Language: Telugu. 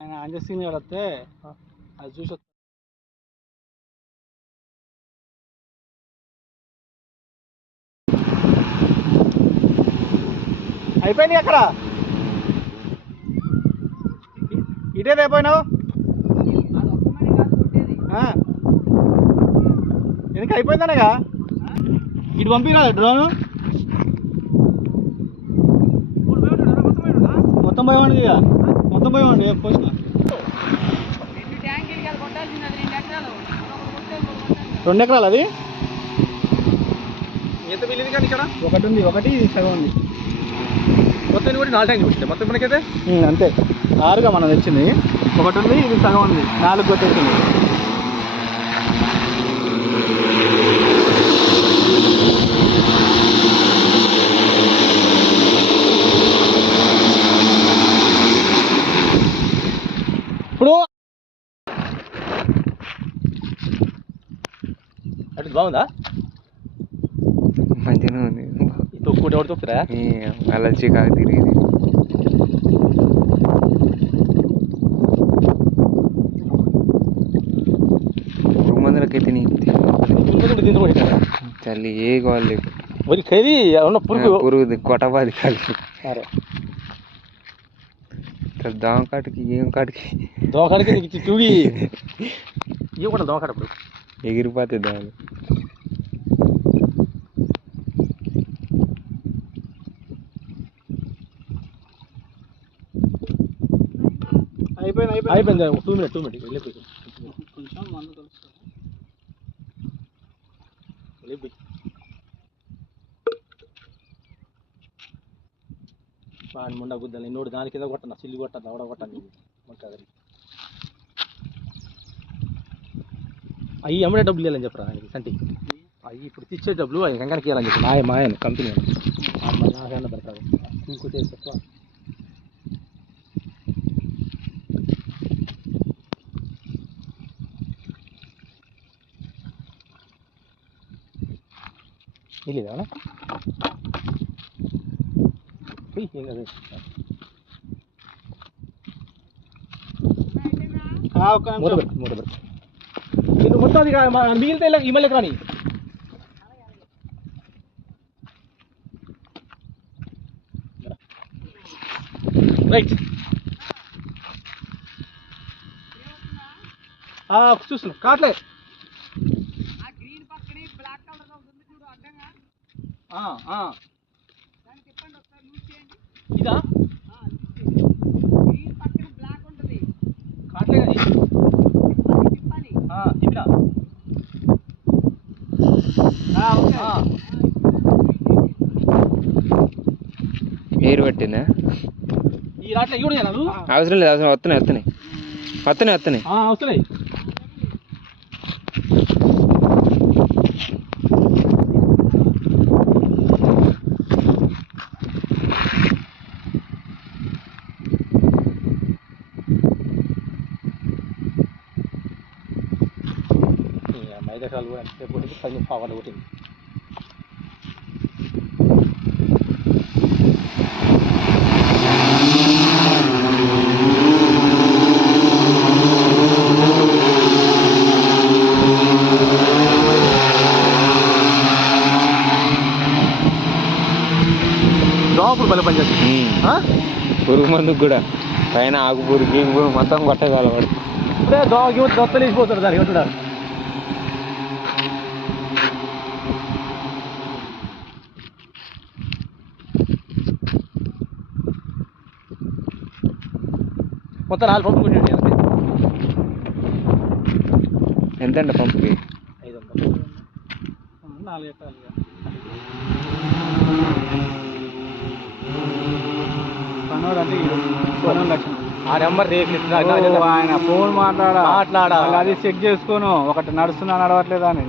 ఆయన అంజసీని వస్తే అది చూసి అయిపోయింది. అక్కడ ఇటే అయిపోయినావు ఎందుకు అయిపోయిందనగా ఇటు పంపిరా డ్రోను మొత్తం పోయేవాడి ఇక మొత్తం పోయేవాడి పోసిన 2 ఎకరాలు అది ఎంత మిగిలింది కానీ ఇక్కడ ఒకటి ఉంది, ఒకటి సగం ఉంది. మొత్తం కూడా 4 ట్యాంకులు వచ్చింది మొత్తం మనకైతే అంతే 6గా మనం తెచ్చింది. ఒకటి ఉంది, ఇది సగం ఉంది, 4 కొట్టేసింది. ఇప్పుడు అటు బాగుందా? మంచిగా ఉంది. తొక్కుకుంటే ఎవరు తొక్కుతారా? అలా చికాకు తిరిగి మందులకి తిని చల్లి ఏ కావాలి పురుగు కొట్టబాది కలిసి దోమకాటికి ఏం కాటికి దోమకాడికి చూవి ఇవ్వకుండా దోమకాడప్పుడు ఎగిరిపోతే దోమలు. అయిపోయింది 2 మినిట్ వెళ్ళిపోయి కొంచెం మందు కలుస్తుంది. వాడి ముండ గుద్దాలి నోడు దాని కింద కొట్టను సిల్లి కొట్టదు అవడ కొట్టాలి మొక్కది అవి అమ్మడే డబ్బులు ఇవ్వాలని చెప్పరా ఆయనకి సంటి అవి ఇప్పుడు తెచ్చే డబ్బులు అవి కంగానికి ఇవ్వాలని చెప్పి మాయని కంపెనీ నాకన్నా పెడతారు ఇంకోటి తక్కువ ఇల్లేదా ఏం కదా మూత పెడతా ఇది మొత్తం అది మిగిలితే ఈ మళ్ళీ రాని రైట్ చూస్తున్నాం కాట్లే ఇదా కాట్లే అది తిప్పినా ఏరు పట్టిందా ఈ రాట్లే ఇవి కూడా అవసరం లేదు అవసరం వస్తున్నాయి వస్తున్నాయి మైదాకాలు కూడా ఎంతసేపు కొట్టింది 10 పావులు కొట్టింది. దోమపుడు బలి పనిచేస్తుంది. పురుగు మందుకు కూడా పైన ఆకు పురుగు మొత్తం కొట్టగలవాడు. ఇప్పుడే దోమకి దొత్త లేచిపోతాడు దానికి ఉంటున్నారు. మొత్తం 4 పంపులు కొట్టండి అంతే. ఎంతండి పంపుకి? 500. 4 ఎకరాలు పనోడు అంటే లక్షణం. ఆ నెంబర్ రేపు ఆయన ఫోన్ మాట్లాడాలి, అది చెక్ చేసుకోను ఒకటి నడుస్తున్నా నడవట్లేదా అని.